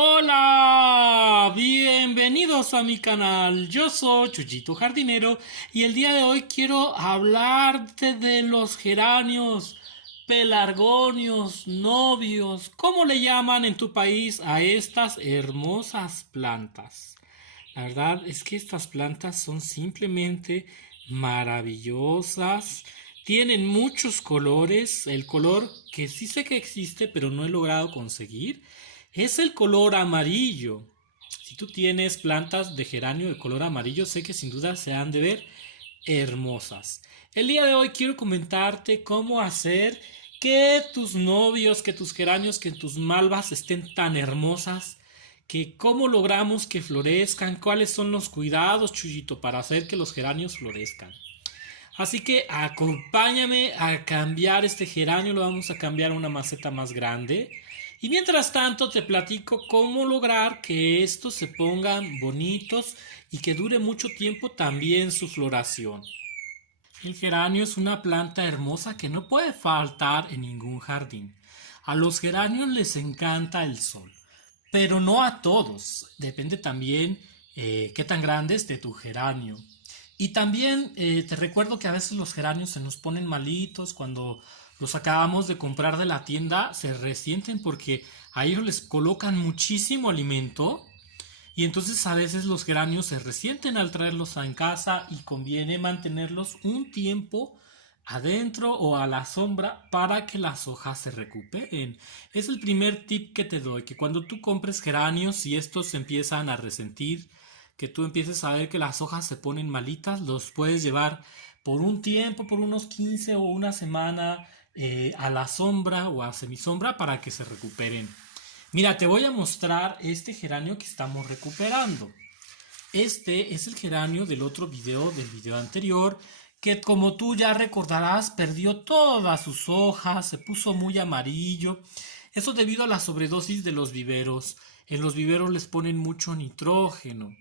Hola, bienvenidos a mi canal. Yo soy Chuyito Jardinero y el día de hoy quiero hablarte de los geranios, pelargonios, novios, ¿cómo le llaman en tu país a estas hermosas plantas? La verdad es que estas plantas son simplemente maravillosas. Tienen muchos colores. El color que sí sé que existe, pero no he logrado conseguir, es el color amarillo. Si tú tienes plantas de geranio de color amarillo, sé que sin duda se han de ver hermosas. El día de hoy quiero comentarte cómo hacer que tus novios, que tus geranios, que tus malvas estén tan hermosas, que cómo logramos que florezcan, cuáles son los cuidados, Chuyito, para hacer que los geranios florezcan. Así que acompáñame a cambiar este geranio, lo vamos a cambiar a una maceta más grande. Y mientras tanto te platico cómo lograr que estos se pongan bonitos y que dure mucho tiempo también su floración. El geranio es una planta hermosa que no puede faltar en ningún jardín. A los geranios les encanta el sol, pero no a todos. Depende también qué tan grande es de tu geranio. Y también te recuerdo que a veces los geranios se nos ponen malitos cuando los acabamos de comprar de la tienda, se resienten porque a ellos les colocan muchísimo alimento y entonces a veces los geranios se resienten al traerlos en casa y conviene mantenerlos un tiempo adentro o a la sombra para que las hojas se recuperen. Es el primer tip que te doy, que cuando tú compres geranios y estos se empiezan a resentir, que tú empieces a ver que las hojas se ponen malitas, los puedes llevar por un tiempo, por unos 15 o una semana a la sombra o a semisombra para que se recuperen. Mira, te voy a mostrar este geranio que estamos recuperando. Este es el geranio del otro video, del video anterior, que como tú ya recordarás, perdió todas sus hojas, se puso muy amarillo. Eso debido a la sobredosis de los viveros. En los viveros les ponen mucho nitrógeno.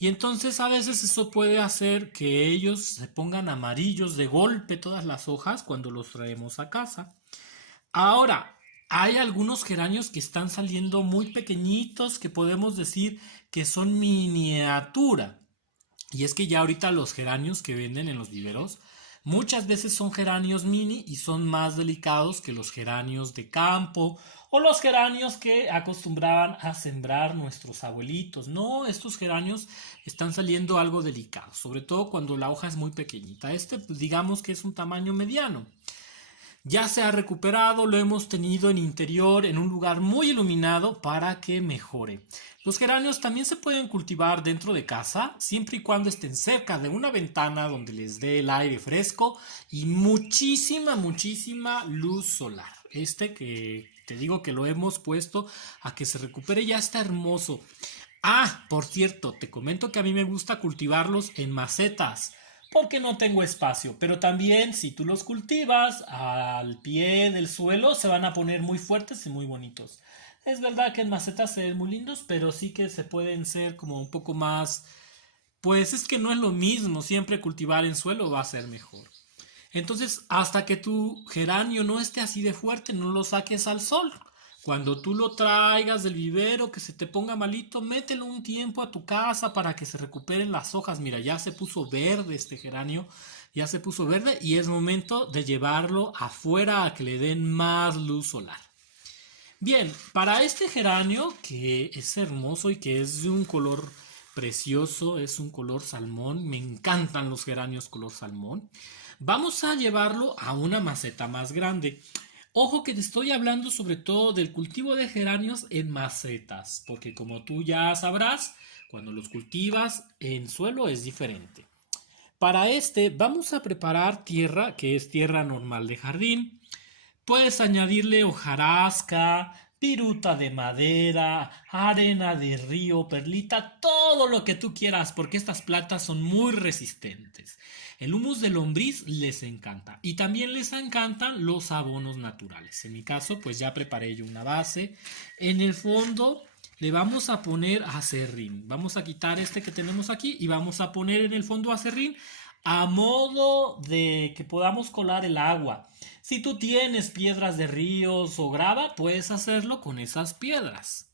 Y entonces a veces eso puede hacer que ellos se pongan amarillos de golpe todas las hojas cuando los traemos a casa. Ahora, hay algunos geranios que están saliendo muy pequeñitos que podemos decir que son miniatura. Y es que ya ahorita los geranios que venden en los viveros muchas veces son geranios mini y son más delicados que los geranios de campo o los geranios que acostumbraban a sembrar nuestros abuelitos. No, estos geranios están saliendo algo delicados, sobre todo cuando la hoja es muy pequeñita. Este, pues, digamos que es un tamaño mediano. Ya se ha recuperado, lo hemos tenido en interior, en un lugar muy iluminado para que mejore. Los geranios también se pueden cultivar dentro de casa, siempre y cuando estén cerca de una ventana donde les dé el aire fresco y muchísima luz solar. Este que te digo que lo hemos puesto a que se recupere ya está hermoso. Ah, por cierto, te comento que a mí me gusta cultivarlos en macetas porque no tengo espacio, pero también si tú los cultivas al pie del suelo se van a poner muy fuertes y muy bonitos. Es verdad que en macetas se ven muy lindos, pero sí que se pueden ser como un poco más, pues es que no es lo mismo, siempre cultivar en suelo va a ser mejor. Entonces, hasta que tu geranio no esté así de fuerte, no lo saques al sol. Cuando tú lo traigas del vivero, que se te ponga malito, mételo un tiempo a tu casa para que se recuperen las hojas. Mira, ya se puso verde este geranio, ya se puso verde y es momento de llevarlo afuera a que le den más luz solar. Bien, para este geranio, que es hermoso y que es de un color precioso, es un color salmón, me encantan los geranios color salmón, vamos a llevarlo a una maceta más grande. Ojo que te estoy hablando sobre todo del cultivo de geranios en macetas, porque como tú ya sabrás, cuando los cultivas en suelo es diferente. Para este vamos a preparar tierra, que es tierra normal de jardín. Puedes añadirle hojarasca, piruta de madera, arena de río, perlita, todo lo que tú quieras, porque estas plantas son muy resistentes. El humus de lombriz les encanta y también les encantan los abonos naturales. En mi caso, pues ya preparé yo una base. En el fondo le vamos a poner acerrín. Vamos a quitar este que tenemos aquí y vamos a poner en el fondo acerrín a modo de que podamos colar el agua. Si tú tienes piedras de ríos o grava, puedes hacerlo con esas piedras.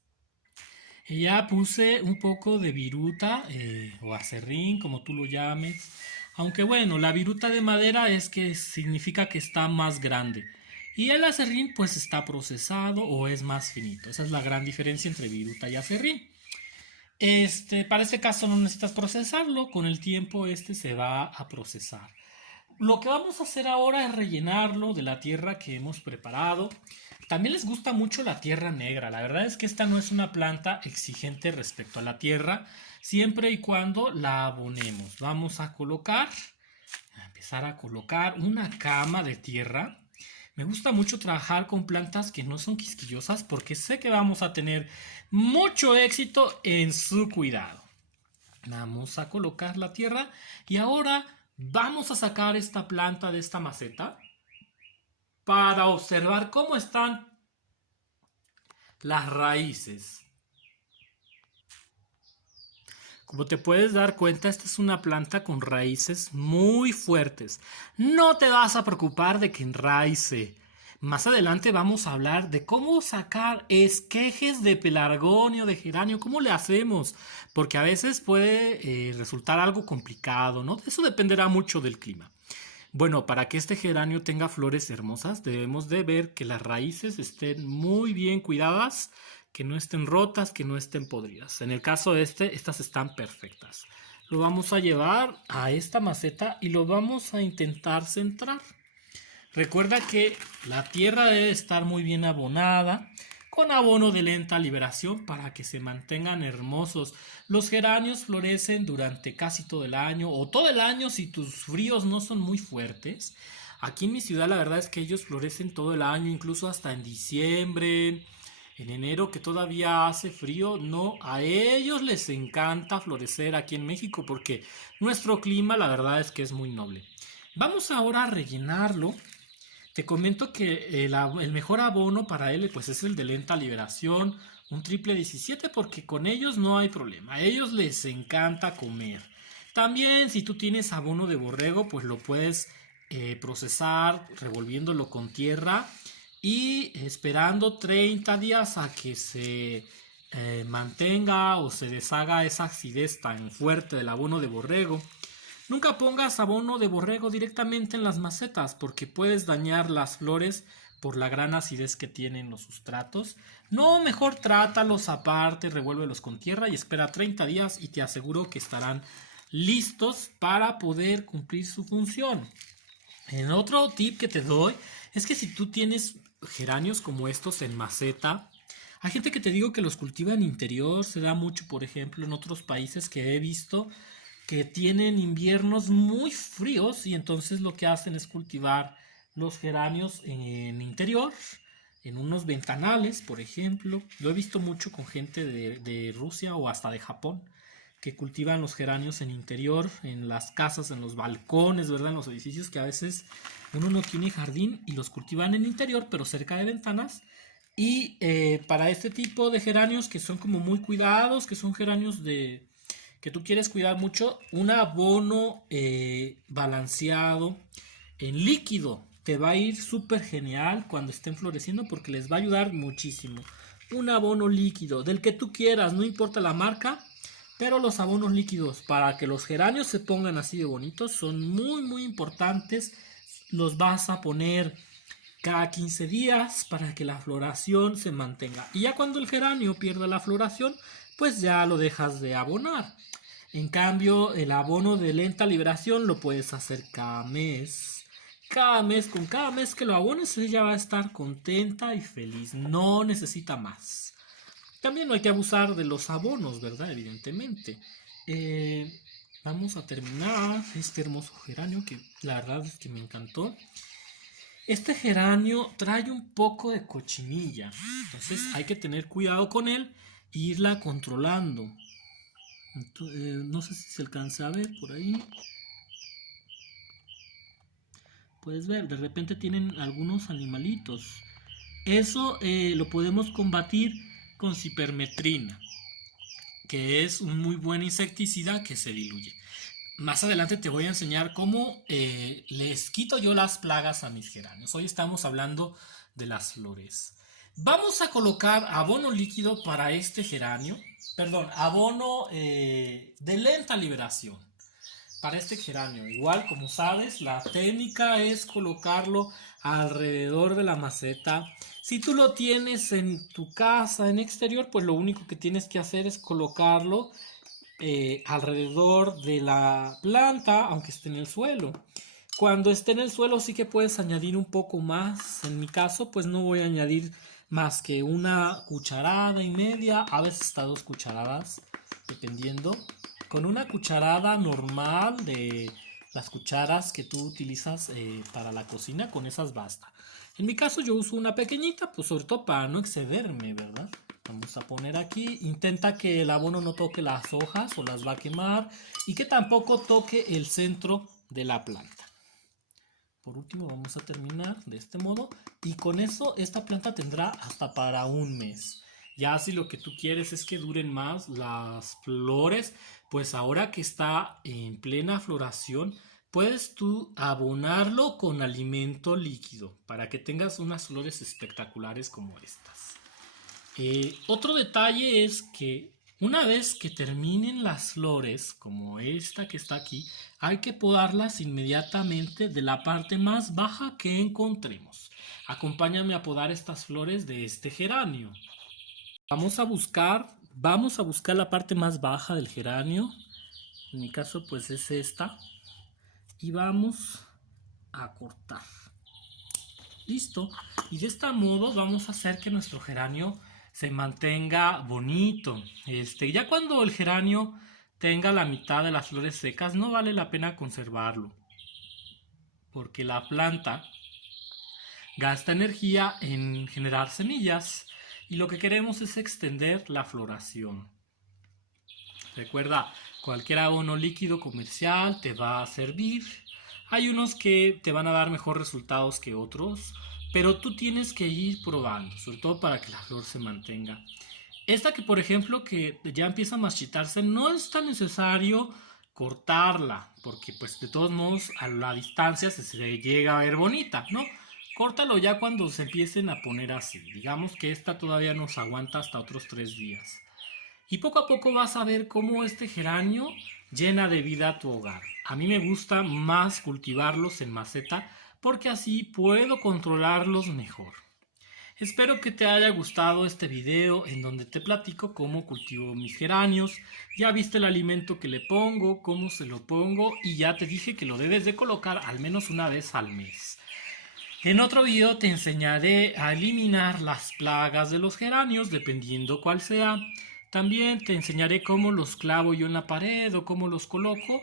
Ya puse un poco de viruta o acerrín, como tú lo llames. Aunque bueno, la viruta de madera es que significa que está más grande. Y el acerrín pues está procesado o es más finito. Esa es la gran diferencia entre viruta y acerrín. Para este caso no necesitas procesarlo, con el tiempo este se va a procesar. Lo que vamos a hacer ahora es rellenarlo de la tierra que hemos preparado. También les gusta mucho la tierra negra. La verdad es que esta no es una planta exigente respecto a la tierra, siempre y cuando la abonemos. Vamos a empezar a colocar una cama de tierra. Me gusta mucho trabajar con plantas que no son quisquillosas porque sé que vamos a tener mucho éxito en su cuidado. Vamos a colocar la tierra y ahora vamos a sacar esta planta de esta maceta para observar cómo están las raíces. Como te puedes dar cuenta, esta es una planta con raíces muy fuertes. No te vas a preocupar de que enraice. Más adelante vamos a hablar de cómo sacar esquejes de pelargonio, de geranio, cómo le hacemos, porque a veces puede resultar algo complicado, ¿no? Eso dependerá mucho del clima. Bueno, para que este geranio tenga flores hermosas, debemos de ver que las raíces estén muy bien cuidadas, que no estén rotas, que no estén podridas. En el caso de estas están perfectas. Lo vamos a llevar a esta maceta y lo vamos a intentar centrar. Recuerda que la tierra debe estar muy bien abonada, con abono de lenta liberación para que se mantengan hermosos. Los geranios florecen durante casi todo el año o todo el año si tus fríos no son muy fuertes. Aquí en mi ciudad la verdad es que ellos florecen todo el año, incluso hasta en diciembre, en enero que todavía hace frío. No, a ellos les encanta florecer aquí en México porque nuestro clima la verdad es que es muy noble. Vamos ahora a rellenarlo. Te comento que el mejor abono para él pues es el de lenta liberación, un triple 17 porque con ellos no hay problema, a ellos les encanta comer. También si tú tienes abono de borrego pues lo puedes procesar revolviéndolo con tierra y esperando 30 días a que se mantenga o se deshaga esa acidez tan fuerte del abono de borrego. Nunca pongas abono de borrego directamente en las macetas porque puedes dañar las flores por la gran acidez que tienen los sustratos. No, mejor trátalos aparte, revuélvelos con tierra y espera 30 días y te aseguro que estarán listos para poder cumplir su función. En otro tip que te doy es que si tú tienes geranios como estos en maceta, hay gente que te digo que los cultiva en interior, se da mucho, por ejemplo, en otros países que he visto que tienen inviernos muy fríos y entonces lo que hacen es cultivar los geranios en interior, en unos ventanales, por ejemplo. Lo he visto mucho con gente de Rusia o hasta de Japón que cultivan los geranios en interior, en las casas, en los balcones, ¿verdad? En los edificios que a veces uno no tiene jardín y los cultivan en interior, pero cerca de ventanas. Y para este tipo de geranios que son como muy cuidados, que son geranios que tú quieres cuidar mucho, un abono balanceado en líquido te va a ir súper genial cuando estén floreciendo porque les va a ayudar muchísimo. Un abono líquido, del que tú quieras, no importa la marca, pero los abonos líquidos para que los geranios se pongan así de bonitos son muy muy importantes. Los vas a poner cada 15 días para que la floración se mantenga. Y ya cuando el geranio pierda la floración, pues ya lo dejas de abonar. En cambio, el abono de lenta liberación lo puedes hacer cada mes. Con cada mes que lo abones, ella va a estar contenta y feliz. No necesita más. También no hay que abusar de los abonos, ¿verdad? Evidentemente. Vamos a terminar este hermoso geranio que la verdad es que me encantó. Este geranio trae un poco de cochinilla, entonces hay que tener cuidado con él e irla controlando. No sé si se alcanza a ver por ahí. Puedes ver, de repente tienen algunos animalitos. Eso lo podemos combatir con cipermetrina, que es un muy buen insecticida que se diluye. Más adelante te voy a enseñar cómo les quito yo las plagas a mis geranios. Hoy estamos hablando de las flores. Vamos a colocar abono líquido para este geranio, perdón, abono de lenta liberación para este geranio. Igual, como sabes, la técnica es colocarlo alrededor de la maceta. Si tú lo tienes en tu casa, en exterior, pues lo único que tienes que hacer es colocarlo alrededor de la planta, aunque esté en el suelo. Cuando esté en el suelo sí que puedes añadir un poco más. En mi caso, pues no voy a añadir más que 1,5 cucharadas, a veces hasta 2 cucharadas, dependiendo. Con una cucharada normal de las cucharas que tú utilizas para la cocina, con esas basta. En mi caso yo uso una pequeñita, pues sobre todo para no excederme, ¿verdad? Vamos a poner aquí, intenta que el abono no toque las hojas o las va a quemar y que tampoco toque el centro de la planta. Por último vamos a terminar de este modo y con eso esta planta tendrá hasta para un mes. Ya si lo que tú quieres es que duren más las flores, pues ahora que está en plena floración, puedes tú abonarlo con alimento líquido para que tengas unas flores espectaculares como estas. Otro detalle es que una vez que terminen las flores, como esta que está aquí, hay que podarlas inmediatamente de la parte más baja que encontremos. Acompáñame a podar estas flores de este geranio. Vamos a buscar la parte más baja del geranio. En mi caso pues es esta. Y vamos a cortar. Listo. Y de este modo vamos a hacer que nuestro geranio se mantenga bonito. Ya cuando el geranio tenga la mitad de las flores secas, no vale la pena conservarlo, porque la planta gasta energía en generar semillas y lo que queremos es extender la floración. Recuerda, cualquier abono líquido comercial te va a servir. Hay unos que te van a dar mejores resultados que otros, pero tú tienes que ir probando, sobre todo para que la flor se mantenga. Esta que por ejemplo que ya empieza a marchitarse, no es tan necesario cortarla, porque pues de todos modos a la distancia se llega a ver bonita, ¿no? Córtalo ya cuando se empiecen a poner así. Digamos que esta todavía nos aguanta hasta otros 3 días. Y poco a poco vas a ver cómo este geranio llena de vida tu hogar. A mí me gusta más cultivarlos en maceta porque así puedo controlarlos mejor. Espero que te haya gustado este video en donde te platico cómo cultivo mis geranios. Ya viste el alimento que le pongo, cómo se lo pongo y ya te dije que lo debes de colocar al menos una vez al mes. En otro video te enseñaré a eliminar las plagas de los geranios dependiendo cuál sea. También te enseñaré cómo los clavo yo en la pared o cómo los coloco.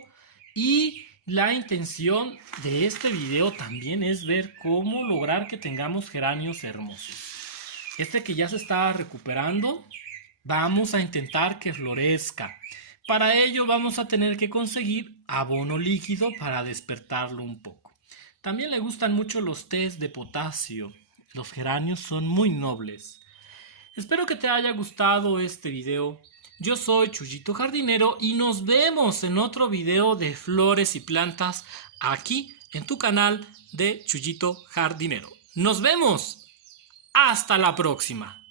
Y la intención de este video también es ver cómo lograr que tengamos geranios hermosos. Este que ya se está recuperando, vamos a intentar que florezca. Para ello vamos a tener que conseguir abono líquido para despertarlo un poco. También le gustan mucho los tés de potasio. Los geranios son muy nobles. Espero que te haya gustado este video. Yo soy Chuyito Jardinero y nos vemos en otro video de flores y plantas aquí en tu canal de Chuyito Jardinero. ¡Nos vemos! ¡Hasta la próxima!